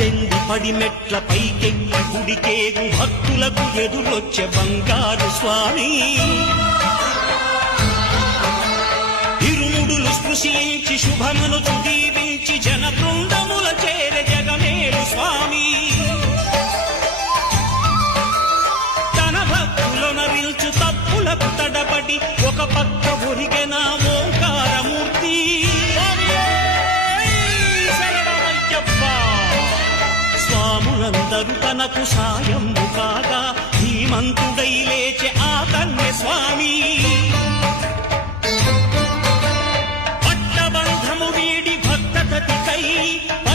పద్దెంది పడి మెట్ల పైకెక్కి గుడికేగు భక్తులకు ఎదురొచ్చే బంగారు స్వామి ఇరుముడులు స్పృశించి శుభమును దీవించి జన బృందముల చేరే జగమేలు స్వామి తన భక్తులనరించు తప్పులకు తడబడి ఒక పక్క ఒరిగెన ఓంకారమూర్తి స్వాములందరూ తనకు సాయము కాగా ధీమంతుడై లేచే ఆ కన్య స్వామి పట్టబంధము వీడి భక్తతతికై